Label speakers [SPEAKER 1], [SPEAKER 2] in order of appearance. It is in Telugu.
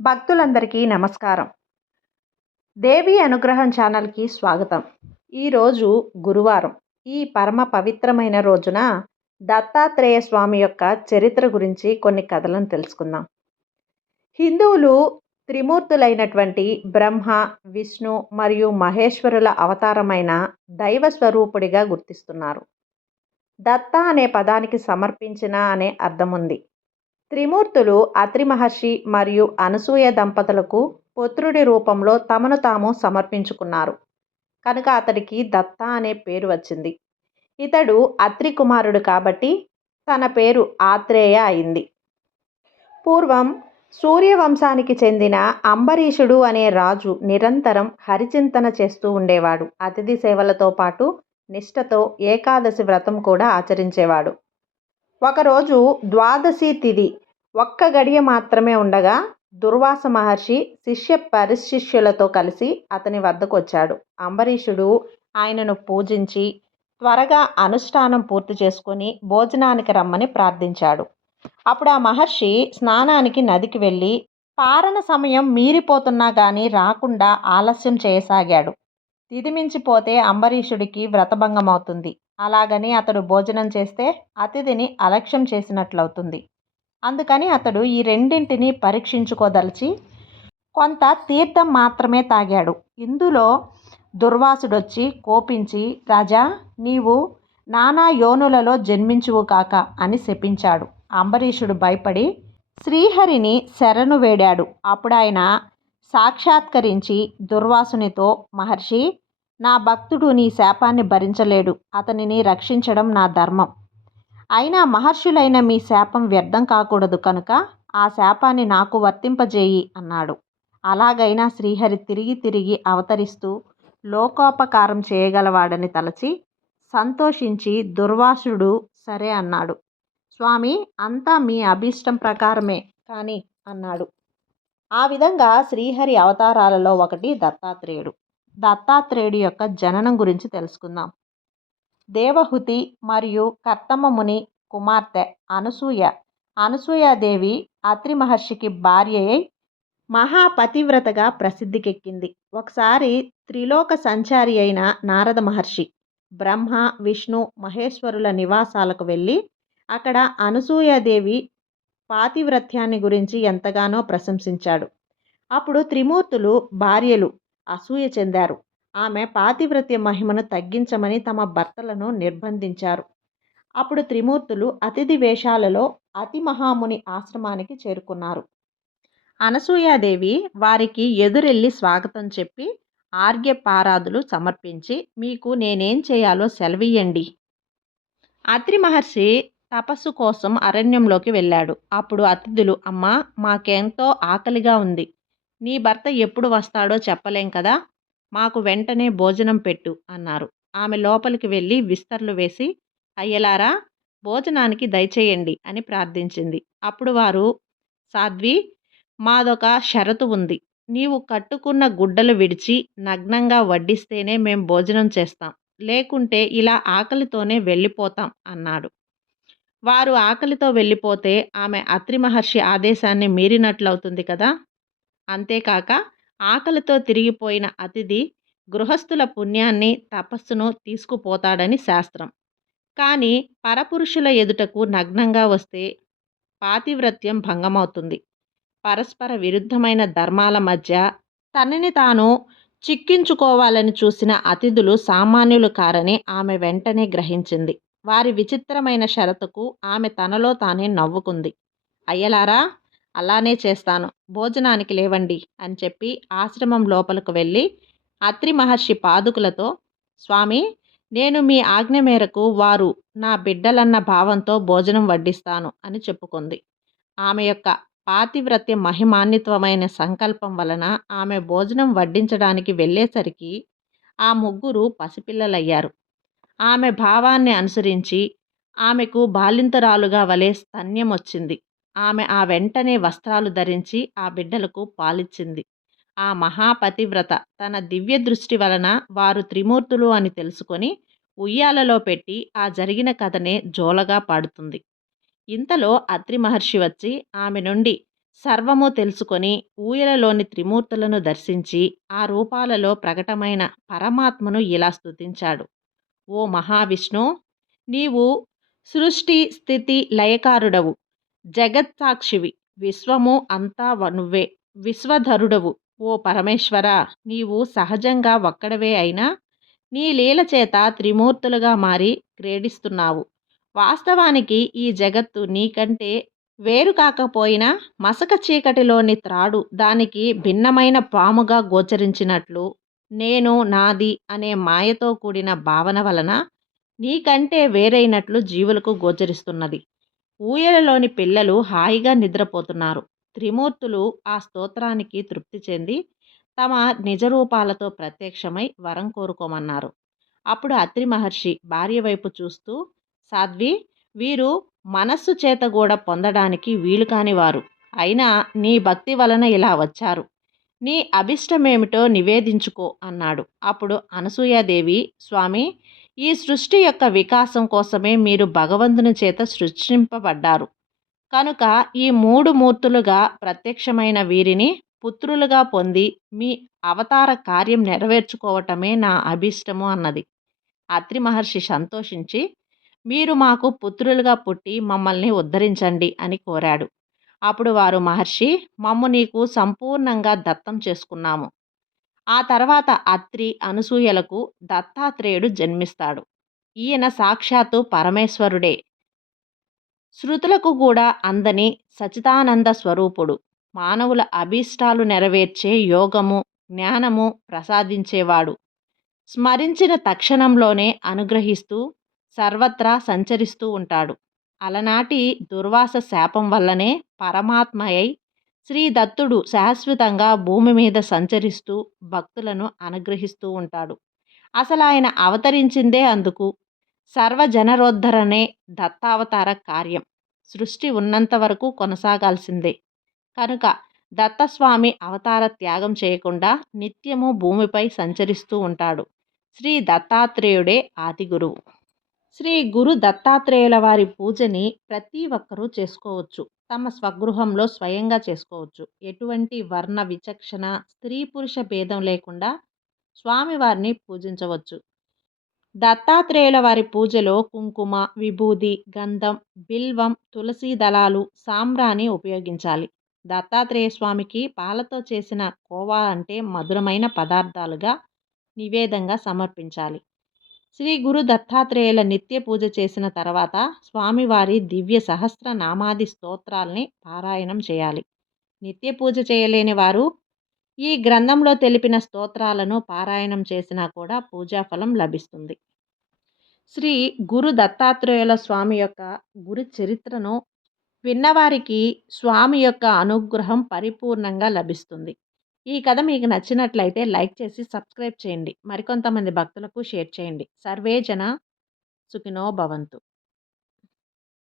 [SPEAKER 1] భక్తులందరికీ నమస్కారం. దేవి అనుగ్రహం ఛానల్కి స్వాగతం. ఈరోజు గురువారం. ఈ పరమ పవిత్రమైన రోజున దత్తాత్రేయ స్వామి యొక్క చరిత్ర గురించి కొన్ని కథలను తెలుసుకుందాం. హిందువులు త్రిమూర్తులైనటువంటి బ్రహ్మ విష్ణు మరియు మహేశ్వరుల అవతారమైన దైవ స్వరూపుడిగా గుర్తిస్తున్నారు. దత్త అనే పదానికి సమర్పించిన అనే అర్థం ఉంది త్రిమూర్తులు అత్రి మహర్షి మరియు అనసూయ దంపతులకు పుత్రుడి రూపంలో తమను తాము సమర్పించుకున్నారు. కనుక అతడికి దత్త అనే పేరు వచ్చింది. ఇతడు అత్రి కుమారుడు కాబట్టి తన పేరు ఆత్రేయ అయింది. పూర్వం సూర్యవంశానికి చెందిన అంబరీషుడు అనే రాజు నిరంతరం హరిచింతన చేస్తూ ఉండేవాడు. అతిథి సేవలతో పాటు నిష్ఠతో ఏకాదశి వ్రతం కూడా ఆచరించేవాడు. ఒకరోజు ద్వాదశి తిథి ఒక్క గడియ మాత్రమే ఉండగా దుర్వాస మహర్షి శిష్య పరిశిష్యులతో కలిసి అతని వద్దకు వచ్చాడు అంబరీషుడు ఆయనను పూజించి త్వరగా అనుష్ఠానం పూర్తి చేసుకొని భోజనానికి రమ్మని ప్రార్థించాడు. అప్పుడు ఆ మహర్షి స్నానానికి నదికి వెళ్ళి పారణ సమయం మీరిపోతున్నా కానీ రాకుండా ఆలస్యం చేయసాగాడు. తిదిమించిపోతే అంబరీషుడికి వ్రతభంగమవుతుంది. అలాగని అతడు భోజనం చేస్తే అతిథిని అలక్ష్యం చేసినట్లవుతుంది. అందుకని అతడు ఈ రెండింటిని పరీక్షించుకోదలిచి కొంత తీర్థం మాత్రమే తాగాడు. ఇందులో దుర్వాసుడొచ్చి కోపించి రాజా నీవు నానా యోనులలో జన్మించువు కాక అని శపించాడు. అంబరీషుడు భయపడి శ్రీహరిని శరణు వేడాడు. అప్పుడు ఆయన సాక్షాత్కరించి దుర్వాసునితో మహర్షి నా భక్తుడు నీ శాపాన్ని భరించలేడు. అతనిని రక్షించడం నా ధర్మం. అయినా మహర్షులైన మీ శాపం వ్యర్థం కాకూడదు కనుక ఆ శాపాన్ని నాకు వర్తింపజేయి అన్నాడు. అలాగైనా శ్రీహరి తిరిగి తిరిగి అవతరిస్తూ లోకోపకారం చేయగలవాడని తలచి సంతోషించి దుర్వాసుడు సరే అన్నాడు. స్వామి అంతా మీ అభీష్టం ప్రకారమే కానీ అన్నాడు. ఆ విధంగా శ్రీహరి అవతారాలలో ఒకటి దత్తాత్రేయుడు. దత్తాత్రేయుడి యొక్క జననం గురించి తెలుసుకుందాం. దేవహుతి మరియు కర్తమముని కుమార్తె అనసూయ. అనసూయాదేవి అత్రి మహర్షికి భార్య అయి మహాపతివ్రతగా ప్రసిద్ధికెక్కింది. ఒకసారి త్రిలోక సంచారి అయిన నారద మహర్షి బ్రహ్మ విష్ణు మహేశ్వరుల నివాసాలకు వెళ్ళి అక్కడ అనసూయాదేవి పాతివ్రత్యాన్ని గురించి ఎంతగానో ప్రశంసించాడు. అప్పుడు త్రిమూర్తులు భార్యలు అసూయ చెందారు. ఆమె పాతివ్రత్య మహిమను తగ్గించమని తమ భర్తలను నిర్బంధించారు. అప్పుడు త్రిమూర్తులు అతిథి వేషాలలో అతి మహాముని ఆశ్రమానికి చేరుకున్నారు. అనసూయాదేవి వారికి ఎదురెళ్ళి స్వాగతం చెప్పి ఆర్గ్య పారాదులు సమర్పించి మీకు నేనేం చేయాలో సెలవియ్యండి అత్రి మహర్షి తపస్సు కోసం అరణ్యంలోకి వెళ్ళాడు. అప్పుడు అతిథులు అమ్మ మాకెంతో ఆకలిగా ఉంది. నీ భర్త ఎప్పుడు వస్తాడో చెప్పలేం కదా? మాకు వెంటనే భోజనం పెట్టు అన్నారు. ఆమె లోపలికి వెళ్ళి విస్తర్లు వేసి అయ్యలారా భోజనానికి దయచేయండి అని ప్రార్థించింది. అప్పుడు వారు సాధ్వి మాదొక షరతు ఉంది. నీవు కట్టుకున్న గుడ్డలు విడిచి నగ్నంగా వడ్డిస్తేనే మేం భోజనం చేస్తాం. లేకుంటే ఇలా ఆకలితోనే వెళ్ళిపోతాం అన్నాడు. వారు ఆకలితో వెళ్ళిపోతే ఆమె అత్రి మహర్షి ఆదేశాన్ని మీరినట్లవుతుంది కదా? అంతేకాక ఆకలితో తిరిగిపోయిన అతిథి గృహస్థుల పుణ్యాన్ని తపస్సును తీసుకుపోతాడని శాస్త్రం. కానీ పరపురుషుల ఎదుటకు నగ్నంగా వస్తే పాతివ్రత్యం భంగమవుతుంది. పరస్పర విరుద్ధమైన ధర్మాల మధ్య తనని తాను చిక్కించుకోవాలని చూసిన అతిథులు సామాన్యులు కారని ఆమె వెంటనే గ్రహించింది. వారి విచిత్రమైన షరతుకు ఆమె తనలో తానే నవ్వుకుంది. అయ్యలారా! అలానే చేస్తాను. భోజనానికి లేవండి అని చెప్పి ఆశ్రమం లోపలకు వెళ్ళి అత్రి మహర్షి పాదుకులతో స్వామి నేను మీ ఆజ్ఞ మేరకు వారు నా బిడ్డలన్న భావంతో భోజనం వడ్డిస్తాను అని చెప్పుకుంది. ఆమె యొక్క పాతివ్రత్య మహిమాన్వితమైన సంకల్పం వలన ఆమె భోజనం వడ్డించడానికి వెళ్ళేసరికి ఆ ముగ్గురు పసిపిల్లలయ్యారు. ఆమె భావాన్ని అనుసరించి ఆమెకు బాలింతరాలుగా వలె స్తన్యం వచ్చింది ఆమె ఆ వెంటనే వస్త్రాలు ధరించి ఆ బిడ్డలకు పాలిచ్చింది. ఆ మహాపతివ్రత తన దివ్య దృష్టి వలన వారు త్రిమూర్తులు అని తెలుసుకొని ఉయ్యాలలో పెట్టి ఆ జరిగిన కథనే జోలగా పాడుతుంది. ఇంతలో అత్రి మహర్షి వచ్చి ఆమె నుండి సర్వము తెలుసుకొని ఊయలలోని త్రిమూర్తులను దర్శించి ఆ రూపాలలో ప్రకటమైన పరమాత్మను ఇలా స్తుతించాడు. ఓ మహావిష్ణు నీవు సృష్టి స్థితి లయకారుడవు. జగత్సాక్షివి విశ్వము అంతా నువ్వే. విశ్వధరుడవు ఓ పరమేశ్వర. నీవు సహజంగా ఒక్కడవే అయినా నీ లీల చేత త్రిమూర్తులుగా మారి క్రీడిస్తున్నావు వాస్తవానికి ఈ జగత్తు నీకంటే వేరు కాకపోయినా మసక చీకటిలోని త్రాడు దానికి భిన్నమైన పాముగా గోచరించినట్లు నేను నాది అనే మాయతో కూడిన భావన వలన నీకంటే వేరైనట్లు జీవులకు గోచరిస్తున్నది. ఊయలలోని పిల్లలు హాయిగా నిద్రపోతున్నారు. త్రిమూర్తులు ఆ స్తోత్రానికి తృప్తి చెంది తమ నిజరూపాలతో ప్రత్యక్షమై వరం కోరుకోమన్నారు. అప్పుడు అత్రి మహర్షి భార్య వైపు చూస్తూ సాధ్వి వీరు మనస్సు చేత కూడా పొందడానికి వీలు కానివారు అయినా నీ భక్తి వలన ఇలా వచ్చారు. నీ అభిష్టమేమిటో నివేదించుకో అన్నాడు. అప్పుడు అనసూయాదేవి స్వామి ఈ సృష్టి యొక్క వికాసం కోసమే మీరు భగవంతుని చేత సృష్టింపబడ్డారు. కనుక ఈ మూడు మూర్తులుగా ప్రత్యక్షమైన వీరిని పుత్రులుగా పొంది మీ అవతార కార్యం నెరవేర్చుకోవటమే నా అభీష్టము అన్నది. అత్రి మహర్షి సంతోషించి మీరు మాకు పుత్రులుగా పుట్టి మమ్మల్ని ఉద్ధరించండి అని కోరాడు. అప్పుడు వారు మహర్షి మమ్ము నీకు సంపూర్ణంగా దత్తం చేసుకున్నాము. ఆ తర్వాత అత్రి అనసూయలకు దత్తాత్రేయుడు జన్మిస్తాడు. ఈయన సాక్షాత్తు పరమేశ్వరుడే. శృతులకు కూడా అందని సచితానంద స్వరూపుడు. మానవుల అభీష్టాలు నెరవేర్చే యోగము జ్ఞానము ప్రసాదించేవాడు. స్మరించిన తక్షణంలోనే అనుగ్రహిస్తూ సర్వత్రా సంచరిస్తూ ఉంటాడు. అలనాటి దుర్వాస శాపం వల్లనే పరమాత్మయై శ్రీ దత్తుడు శాశ్వతంగా భూమి మీద సంచరిస్తూ భక్తులను అనుగ్రహిస్తూ ఉంటాడు. అసలు ఆయన అవతరించిందే అందుకు. సర్వజనరోద్ధరణే దత్తావతార కార్యం. సృష్టి ఉన్నంత వరకు కొనసాగాల్సిందే. కనుక దత్తస్వామి అవతార త్యాగం చేయకుండా నిత్యము భూమిపై సంచరిస్తూ ఉంటాడు. శ్రీ దత్తాత్రేయుడే ఆది గురువు శ్రీ గురు దత్తాత్రేయుల వారి పూజని ప్రతి ఒక్కరూ చేసుకోవచ్చు. తమ స్వగృహంలో స్వయంగా చేసుకోవచ్చు. ఎటువంటి వర్ణ విచక్షణ స్త్రీ పురుష భేదం లేకుండా స్వామివారిని పూజించవచ్చు. దత్తాత్రేయుల వారి పూజలో కుంకుమ విభూది గంధం బిల్వం తులసి దళాలు సాంబ్రాణి ఉపయోగించాలి. దత్తాత్రేయ స్వామికి పాలతో చేసిన కోవా అంటే మధురమైన పదార్థాలుగా నివేదంగా సమర్పించాలి. శ్రీ గురు దత్తాత్రేయుల నిత్య పూజ చేసిన తర్వాత స్వామివారి దివ్య సహస్ర నామాది స్తోత్రాల్ని పారాయణం చేయాలి. నిత్య పూజ చేయలేని వారు ఈ గ్రంథంలో తెలిపిన స్తోత్రాలను పారాయణం చేసినా కూడా పూజాఫలం లభిస్తుంది. శ్రీ గురు దత్తాత్రేయుల స్వామి యొక్క గురు చరిత్రను విన్నవారికి స్వామి యొక్క అనుగ్రహం పరిపూర్ణంగా లభిస్తుంది. ఈ కథ మీకు నచ్చినట్లయితే లైక్ చేసి సబ్స్క్రైబ్ చేయండి. మరికొంతమంది భక్తులకు షేర్ చేయండి. సర్వే జన సుఖినో భవంతు.